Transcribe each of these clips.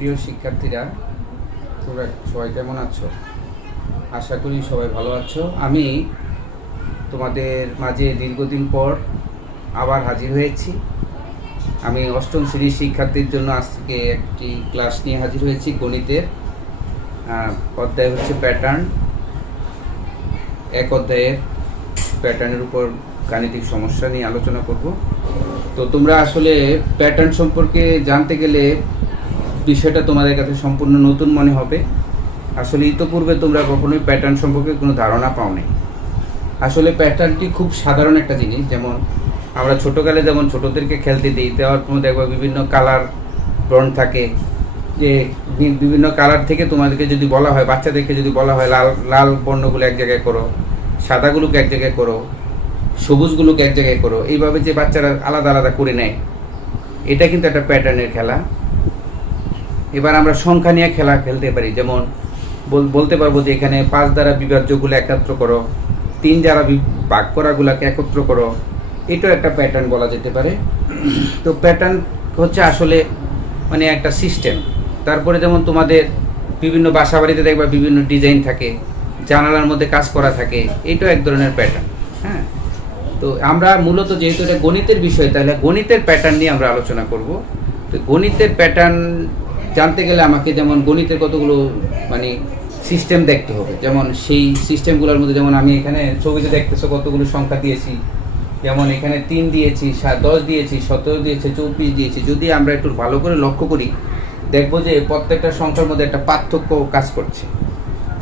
প্রিয় শিক্ষার্থীরা, তোমরা সবাই কেমন আছো? আশা করি সবাই ভালো আছো। আমি তোমাদের মাঝে দীর্ঘদিন পর আবার হাজির হয়েছি। আমি অষ্টম শ্রেণীর শিক্ষার্থীর জন্য আজকে একটি ক্লাস নিয়ে হাজির হয়েছি। গণিতের অধ্যায় হচ্ছে প্যাটার্ন। এক অধ্যায়ের প্যাটার্নের উপর গাণিতিক সমস্যা নিয়ে আলোচনা করব। তো তোমরা আসলে প্যাটার্ন সম্পর্কে জানতে গেলে বিষয়টা তোমাদের কাছে সম্পূর্ণ নতুন মনে হবে। আসলে ইতোপূর্বে তোমরা কখনোই প্যাটার্ন সম্পর্কে কোনো ধারণা পাও নাই। আসলে প্যাটার্নটি খুব সাধারণ একটা জিনিস। যেমন আমরা ছোটোকালে যেমন ছোটোদেরকে খেলতে দিই, দেওয়ার পর দেখবো বিভিন্ন কালার ব্রণ থাকে, যে বিভিন্ন কালার থেকে তোমাদেরকে যদি বলা হয়, বাচ্চাদেরকে যদি বলা হয় লাল লাল বর্ণগুলো এক জায়গায় করো, সাদাগুলোকে এক জায়গায় করো, সবুজগুলোকে এক জায়গায় করো, এইভাবে যে বাচ্চারা আলাদা আলাদা করে নেয়, এটা কিন্তু একটা প্যাটার্নের খেলা। এবার আমরা সংখ্যা নিয়ে খেলা খেলতে পারি। যেমন বলতে পারবো যে এখানে 5 দ্বারা বিভাজ্যগুলো একত্র করো, 3 দ্বারা ভাগ করাগুলোকে একত্র করো। এটাও একটা প্যাটার্ন বলা যেতে পারে। তো প্যাটার্ন হচ্ছে আসলে মানে একটা সিস্টেম। তারপরে যেমন তোমাদের বিভিন্ন বাসা বাড়িতে দেখবা বিভিন্ন ডিজাইন থাকে, জানালার মধ্যে কাজ করা থাকে, এটাও এক ধরনের প্যাটার্ন। হ্যাঁ, তো আমরা মূলত যেহেতু এটা গণিতের বিষয়, তাহলে গণিতের প্যাটার্ন নিয়ে আমরা আলোচনা করব। তো গণিতের প্যাটার্ন জানতে গেলে আমাকে যেমন গণিতের কতগুলো মানে সিস্টেম দেখতে হবে। যেমন সেই সিস্টেমগুলোর মধ্যে যেমন আমি এখানে ছবিতে দেখতেছো কতগুলো সংখ্যা দিয়েছি। যেমন এখানে 3 দিয়েছি, 10 দিয়েছি, 17 দিয়েছি, 24 দিয়েছি। যদি আমরা একটু ভালো করে লক্ষ্য করি, দেখবো যে প্রত্যেকটা সংখ্যার মধ্যে একটা পার্থক্য কাজ করছে।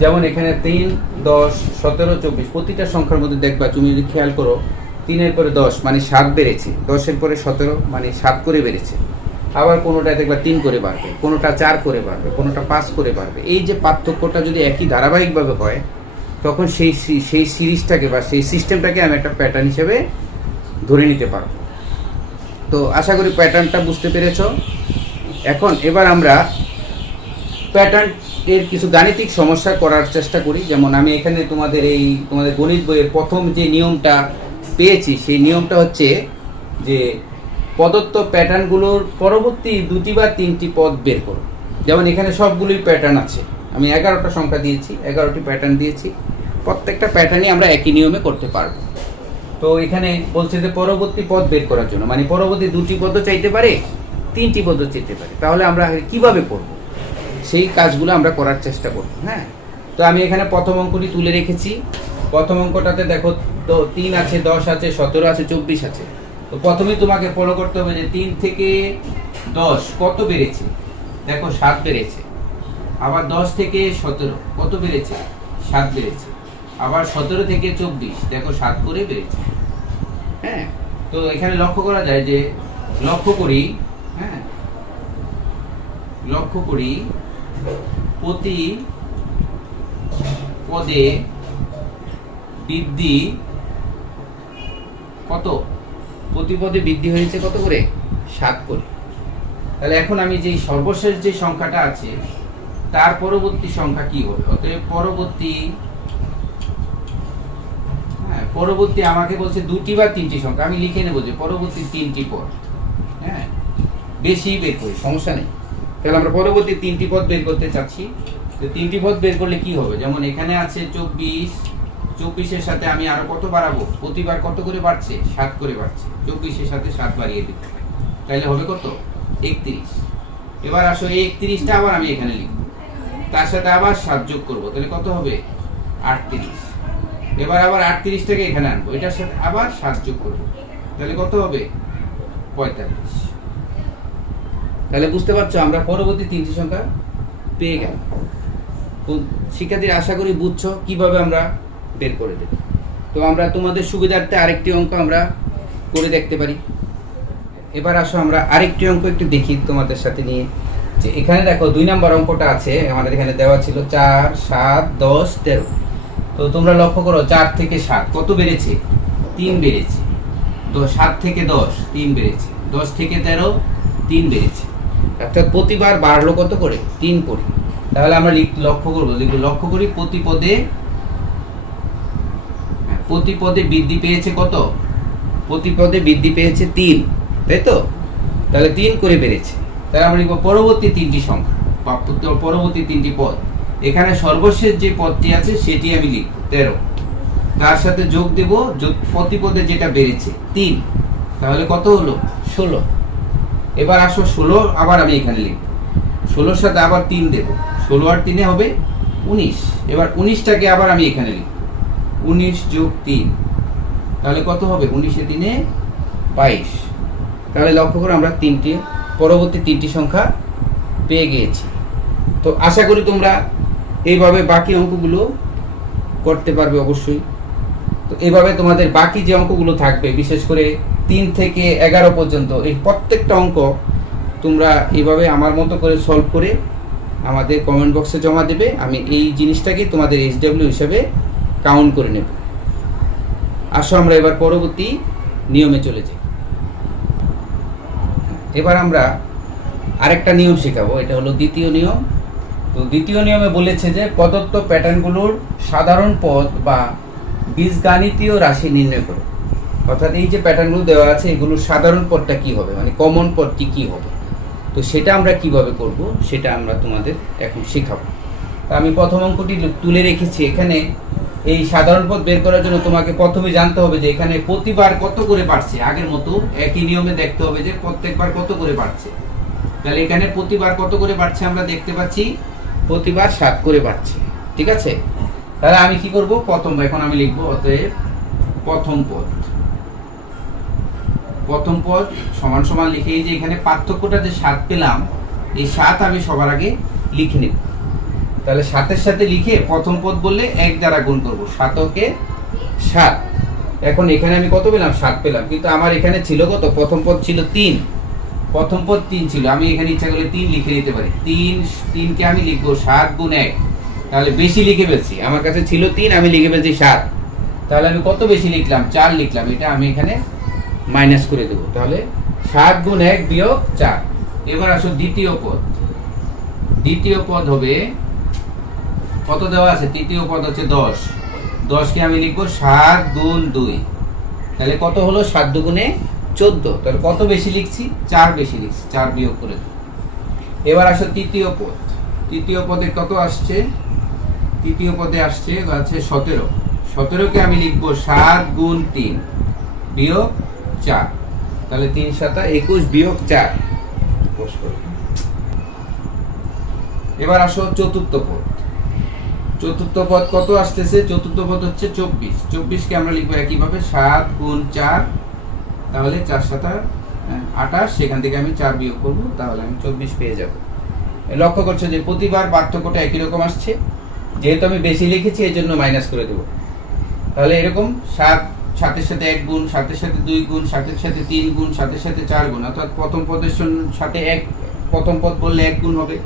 যেমন এখানে 3, 10, 17, 24 প্রতিটা সংখ্যার মধ্যে দেখবা, তুমি যদি খেয়াল করো, 3-এর পরে 10 মানে 7 বেড়েছে, 10-এর পরে 17 মানে 7 করে বেড়েছে। আবার কোনোটা দেখবা 3 করে বাড়বে, কোনোটা 4 করে বাড়বে, কোনোটা 5 করে বাড়বে। এই যে পার্থক্যটা যদি একই ধারাবাহিকভাবে হয়, তখন সেই সিরিজটাকে বা সেই সিস্টেমটাকে আমি একটা প্যাটার্ন হিসেবে ধরে নিতে পারবো। তো আশা করি প্যাটার্নটা বুঝতে পেরেছ। এবার আমরা প্যাটার্ন এর কিছু গাণিতিক সমস্যা করার চেষ্টা করি। যেমন আমি এখানে তোমাদের গণিত বইয়ের প্রথম যে নিয়মটা পেয়েছি, সেই নিয়মটা হচ্ছে যে প্রদত্ত প্যাটার্নগুলোর পরবর্তী 2টি বা 3টি পদ বের করো। যেমন এখানে সবগুলোই প্যাটার্ন আছে, আমি 11টা সংখ্যা দিয়েছি, 11টি প্যাটার্ন দিয়েছি। প্রত্যেকটা প্যাটার্নই আমরা একই নিয়মে করতে পারবো। তো এখানে বলছে যে পরবর্তী পদ বের করার জন্য, মানে পরবর্তী 2টি পদও চাইতে পারে, 3টি পদও চাইতে পারে। তাহলে আমরা কিভাবে করব, সেই কাজগুলো আমরা করার চেষ্টা করব। হ্যাঁ, তো আমি এখানে প্রথম অঙ্কটি তুলে রেখেছি। প্রথম অঙ্কটাতে দেখো, তো 3 আছে, 10 আছে, 17 আছে, 24 আছে। তো প্রথমেই তোমাকে ফলো করতে হবে যে 3 থেকে 10 কত বেড়েছে। দেখো 7 বেড়েছে। আবার 10 থেকে 17 কত বেড়েছে, 7 বেড়েছে। আবার 17 থেকে 24 দেখো 7 করে বেড়েছে। হ্যাঁ, তো এখানে লক্ষ্য করা যায় যে লক্ষ্য করি প্রতি পদে বৃদ্ধি কত, প্রতি পদে বৃদ্ধি হয়েছে কত করে, 7 করে। তাহলে এখন আমি যে সর্বশেষ যে সংখ্যাটা আছে তার পরবর্তী সংখ্যা কি হবে। অতএব পরবর্তী আমাকে বলছে 2টি বা 3টি সংখ্যা, আমি লিখে নেবো যে পরবর্তী 3টি পদ। হ্যাঁ, বেশি বের করি, সমস্যা নেই। তাহলে আমরা পরবর্তী 3টি পদ বের করতে চাচ্ছি। তো 3টি পদ বের করলে কি হবে, যেমন এখানে আছে 24, 24-এর সাথে আমি আরো কত বাড়াবো, প্রতিবার কত করে বাড়ছে, 7 করে বাড়ছে। 24-এর সাথে 7 বাড়িয়ে দিতে হবে, তাহলে হবে কত, 31। এবার আসো এই 31টা আবার আমি এখানে লিখবো, তার সাথে আবার 7 যোগ করবো, তাহলে কত হবে, 38। এবার আবার 38টাকে এখানে আনবো, এটার সাথে আবার 7 যোগ করবো, তাহলে কত হবে, 45। তাহলে বুঝতে পারছো আমরা পরবর্তী 3টি সংখ্যা পেয়ে গেলাম। শিক্ষার্থীরা আশা করি বুঝছো কিভাবে আমরা বের করে দেব। তো আমরা তোমাদের সুবিধার্থে আরেকটি অঙ্ক আমরা করে দেখতে পারি। এবার আসো আমরা আরেকটি অঙ্ক একটু দেখি তোমাদের সাথে নিয়ে। যে এখানে দেখো 2 নম্বর অঙ্কটা আছে, আমাদের এখানে দেওয়া ছিল 4, 7, 10, 13। তো তোমরা লক্ষ্য করো 4 থেকে 7 কত বেড়েছে, 3 বেড়েছে। তো 7 থেকে 10 3 বেড়েছে, 10 থেকে 13 3 বেড়েছে। অর্থাৎ প্রতিবার বাড়লো কত করে, 3 করে। তাহলে আমরা লক্ষ্য করি প্রতি পদে বৃদ্ধি পেয়েছে কত, প্রতি পদে বৃদ্ধি পেয়েছে 3, তাই তো। তাহলে 3 করে বেড়েছে। তাহলে আমরা লিখব পরবর্তী 3টি সংখ্যা। বা পরবর্তী 3টি পদ, এখানে সর্বশেষ যে পদটি আছে সেটি আমি লিখব 13, তার সাথে যোগ দেব প্রতি পদে যেটা বেড়েছে 3, তাহলে কত হলো 16। এবার আসো 16 আবার আমি এখানে লিখব, 16 সাথে আবার 3 দেব, 16 আর 3 হবে 19। এবার 19টাকে আবার আমি এখানে লিখব, 19 যোগ 3, তাহলে কত হবে 19 এ 3 22। তাহলে লক্ষ্য করে আমরা পরবর্তী 3টি সংখ্যা পেয়ে গিয়েছি। তো আশা করি তোমরা এইভাবে বাকি অঙ্কগুলো করতে পারবে অবশ্যই। তো এইভাবে তোমাদের বাকি যে অঙ্কগুলো থাকবে, বিশেষ করে 3 থেকে 11 পর্যন্ত, এই প্রত্যেকটা অঙ্ক তোমরা এইভাবে আমার মতো করে সলভ করে আমাদের কমেন্ট বক্সে জমা দেবে। আমি এই জিনিসটাকে তোমাদের SW হিসাবে কাউন্ট করে নেব। আসো আমরা এবার পরবর্তী নিয়মে চলে যাই। এবার আমরা আরেকটা নিয়ম শেখাবো, এটা হলো দ্বিতীয় নিয়ম। তো দ্বিতীয় নিয়মে বলেছে যে প্রদত্ত প্যাটার্নগুলোর সাধারণ পদ বা বীজগাণিতীয় রাশি নির্ণয় করো। অর্থাৎ এই যে প্যাটার্নগুলো দেওয়া আছে এগুলোর সাধারণ পদটা কি হবে, মানে কমন পদটি কি হবে। তো সেটা আমরা কিভাবে করব সেটা আমরা তোমাদের এখন শেখাবো। তা আমি প্রথম অঙ্কটি তুলে রেখেছি। এখানে এই সাধারণ পদ বের করার জন্য তোমাকে প্রথমে জানতে হবে যে এখানে প্রতিবার কত করে বাড়ছে। আগের মতো একই নিয়মে দেখতে হবে যে প্রত্যেকবার কত করে বাড়ছে। তাহলে এখানে প্রতিবার কত করে বাড়ছে আমরা দেখতে পাচ্ছি, প্রতিবার 7 করে বাড়ছে। ঠিক আছে, তাহলে আমি কি করব, এখন আমি লিখবো অতএব প্রথম পদ সমান সমান লিখে, এই যে এখানে পার্থক্যটা যে 7 পেলাম, এই 7 আমি সবার আগে লিখে নেব। তাহলে 7-এর সাথে লিখে প্রথম পদ বললে 1 দ্বারা গুণ করব, 7 7। এখন এখানে আমি কত পেলাম, 7 পেলাম, কিন্তু আমার এখানে ছিল কত, প্রথম পদ ছিল 3, প্রথম পদ 3 ছিল। আমি এখানে ইচ্ছা করলে 3 লিখে নিতে পারি। 3কে আমি লিখবো 7 গুণ 1, তাহলে বেশি লিখে ফেলছি। আমার কাছে ছিল 3, আমি লিখে ফেলছি 7, তাহলে আমি কত বেশি লিখলাম, 4 লিখলাম। এটা আমি এখানে মাইনাস করে দেবো। তাহলে 7 গুণ 1 বিয়োগ 4। এবার আসো দ্বিতীয় পদ হবে কত দেওয়া আছে, তৃতীয় পদ হচ্ছে 10, 10কে আমি লিখবো 7 গুণ 2, তাহলে কত হলো 7 দুগুণে 14। তাহলে কত বেশি লিখছি, 4 বেশি লিখছি, 4 বিয়োগ করে দেবো। এবার আসো তৃতীয় পদে কত আসছে, তৃতীয় পদে আসছে 17, 17কে আমি লিখবো 7 গুণ 3 বিয়োগ 4, তাহলে 3 7 21 বিয়োগ 4। এবার আসো চতুর্থ পদ কত আসতেছে, চতুর্থ পদ হচ্ছে 24, 24কে আমরা লিখবো একইভাবে 7 গুণ 4, তাহলে 4 7 28, সেখান থেকে আমি 4 বিয়োগ করবো, তাহলে আমি 24 পেয়ে যাব। লক্ষ্য করছো যে প্রতিবার পার্থক্যটা একই রকম আসছে, যেহেতু আমি বেশি লিখেছি এই জন্য মাইনাস করে দেবো। তাহলে এরকম 7-এর সাথে 1 গুণ, 7-এর সাথে 2 গুণ, 7-এর সাথে 3 গুণ, 7-এর সাথে 4 গুণ, অর্থাৎ প্রথম পদের সাথে প্রথম পদ বললে 1 গুণ হবে,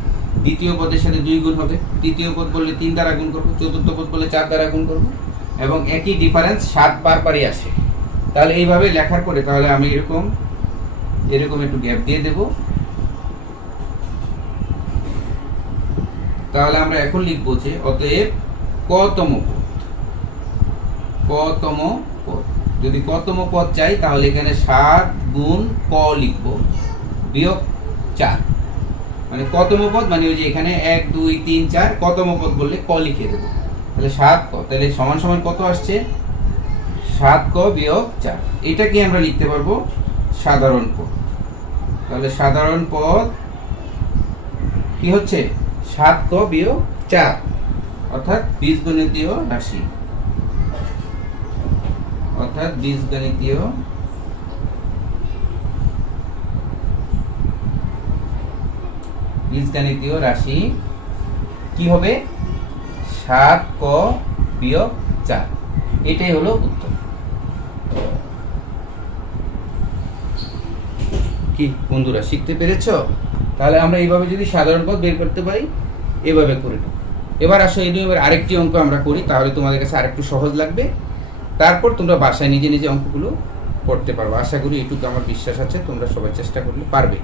দ্বিতীয় পদের সাথে 2 গুণ হবে, তৃতীয় পদ বললে 3 দ্বারা গুণ করবো, চতুর্থ পদ বললে 4 দ্বারা গুণ করবো, এবং একই ডিফারেন্স 7 বারবারই আসে। তাহলে এইভাবে লেখার পরে তাহলে আমি এরকম একটু গ্যাপ দিয়ে দেব। তাহলে আমরা এখন লিখবো যে অতএব কতম পদ, যদি কতম পদ চাই তাহলে এখানে 7 গুণ ক লিখবো বিয়োগ 4, মানে কতম পদ মানে ওই যে এখানে 1 2 3 4, কতম পদ বললে ক লিখে দেবো। তাহলে 7 ক, তাহলে সমান সমান কত আসছে, 7 ক বিয়োগ 4। এটা কি আমরা লিখতে পারবো সাধারণ পদ। তাহলে সাধারণ পদ কি হচ্ছে 7 ক বিয়োগ 4, অর্থাৎ বীজগণিতীয় রাশি, বীজগণিতীয় রাশি কি হবে 7 ক বিয়োগ 4। এটাই হলো উত্তর। কি বন্ধুরা শিখতে পেরেছো? তাহলে আমরা এইভাবে যদি সাধারণ পদ বের করতে পারি এভাবে করে নেব। এবার আসো এই নিয়মের আরেকটি অঙ্ক আমরা করি, তাহলে তোমাদের কাছে আরেকটু সহজ লাগবে। তারপর তোমরা বাসায় নিজে নিজে অঙ্কগুলো করতে পারবে। আশা করি এটুকু আমার বিশ্বাস আছে, তোমরা সবাই চেষ্টা করলে পারবে।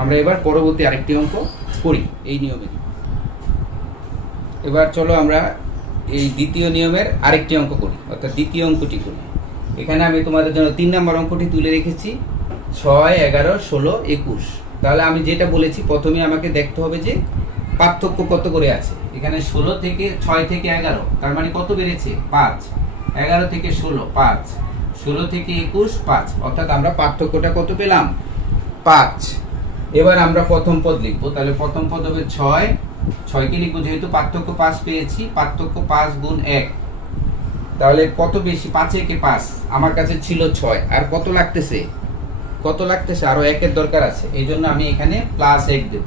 আমরা এবার পরবর্তী আরেকটি অঙ্ক করি এই নিয়মে। এবার চলো আমরা এই দ্বিতীয় নিয়মের আরেকটি অঙ্ক করি, অর্থাৎ দ্বিতীয় অঙ্কটি করি। এখানে আমি তোমাদের জন্য 3 নম্বর অঙ্কটি তুলে রেখেছি, 6 11 16 21। তাহলে আমি যেটা বলেছি প্রথমে আমাকে দেখতে হবে যে পার্থক্য কত করে আছে। এখানে 16 থেকে 6 থেকে 11, তার মানে কত বেড়েছে 5। 11 থেকে 16 5, 16 থেকে 21 5, অর্থাৎ আমরা পার্থক্যটা কত পেলাম 5। এবার আমরা প্রথম পদ লিখবো, তাহলে প্রথম পদ হবে 6, 6কে লিখবো যেহেতু পার্থক্য 5 পেয়েছি, পার্থক্য 5 গুণ 1, তাহলে কত বেশি 5 একে 5, আমার কাছে ছিল 6, আর কত লাগতেছে আরো 1 এর দরকার আছে, এই জন্য আমি এখানে +1 দেব।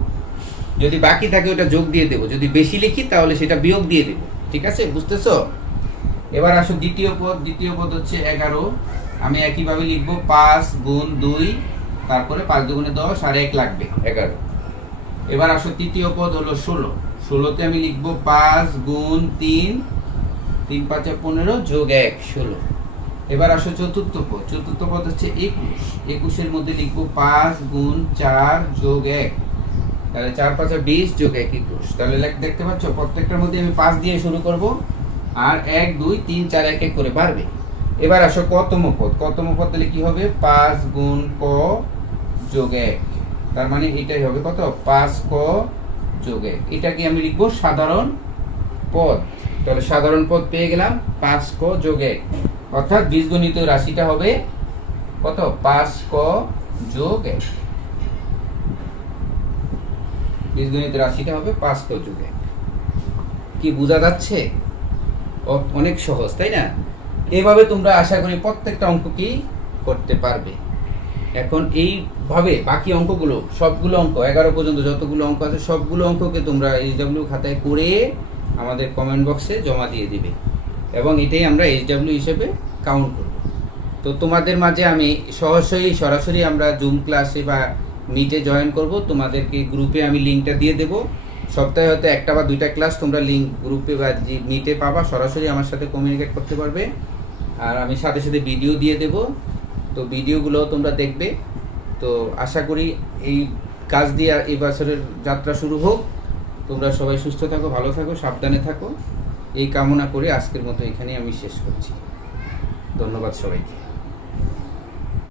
যদি বাকি থাকে ওটা যোগ দিয়ে দেব, যদি বেশি লিখি তাহলে সেটা বিয়োগ দিয়ে দেব। ঠিক আছে, বুঝতেছো? এবার আসো দ্বিতীয় পদ হচ্ছে 11, আমি একইভাবে লিখবো 5 গুণ 2, তারপরে 5 দুগুণে 10 আর 1 লাগবে 11। এবার আসো তৃতীয় পদ হলো 16, 16তে আমি লিখবো 5 গুণ 3, 3 5 15 যোগ 1 16। এবার আসো চতুর্থ পদ হচ্ছে 21, 21 এর মধ্যে লিখবো 5 গুণ 4 যোগ 1, তাহলে 4 5 20 যোগ 1 21। তাহলে দেখতে পাচ্ছ প্রত্যেকটার মধ্যে আমি 5 দিয়ে শুরু করব, আর 1 2 3 4 1 1 করে বাড়বে। এবার আসো কতম পদ তাহলে কি হবে 5 গুণ ক যোগ 1, তার মানে এটাই হবে কত 5 ক যোগ 1। এটাকে আমি লিখবো সাধারণ পদ। তাহলে সাধারণ পদ পেয়ে গেলাম 5 ক যোগ 1, অর্থাৎ বীজগণিত রাশিটা হবে কত 5 ক যোগ 1। বীজগণিত রাশিটা হবে 5 ক যোগ 1। কি বোঝা যাচ্ছে? অনেক সহজ, তাই না? এইভাবে তোমরা আশা করি প্রত্যেকটা অঙ্ক কি করতে পারবে। এখন এইভাবে বাকি অঙ্কগুলো, সবগুলো অঙ্ক 11 পর্যন্ত যতগুলো অঙ্ক আছে সবগুলো অঙ্ককে তোমরা এইচডব্লিউ খাতায় করে আমাদের কমেন্ট বক্সে জমা দিয়ে দিবে, এবং এটাই আমরা এইচডব্লিউ হিসেবে কাউন্ট করব। তো তোমাদের মাঝে আমি সরাসরি আমরা জুম ক্লাসে বা মিটে জয়েন করব, তোমাদেরকে গ্রুপে আমি লিঙ্কটা দিয়ে দেব। সপ্তাহে হয়তো 1টা বা 2টা ক্লাস তোমরা লিঙ্ক গ্রুপে বা মিটে পাবা, সরাসরি আমার সাথে কমিউনিকেট করতে পারবে। আর আমি সাথে সাথে ভিডিও দিয়ে দেব, তো ভিডিওগুলো তোমরা দেখবে। তো আশা করি এই কাজ দিয়ে এই বছরের যাত্রা শুরু হোক। তোমরা সবাই সুস্থ থাকো, ভালো থাকো, সাবধানে থাকো, এই কামনা করে আজকের মতো এখানেই আমি শেষ করছি। ধন্যবাদ সবাইকে।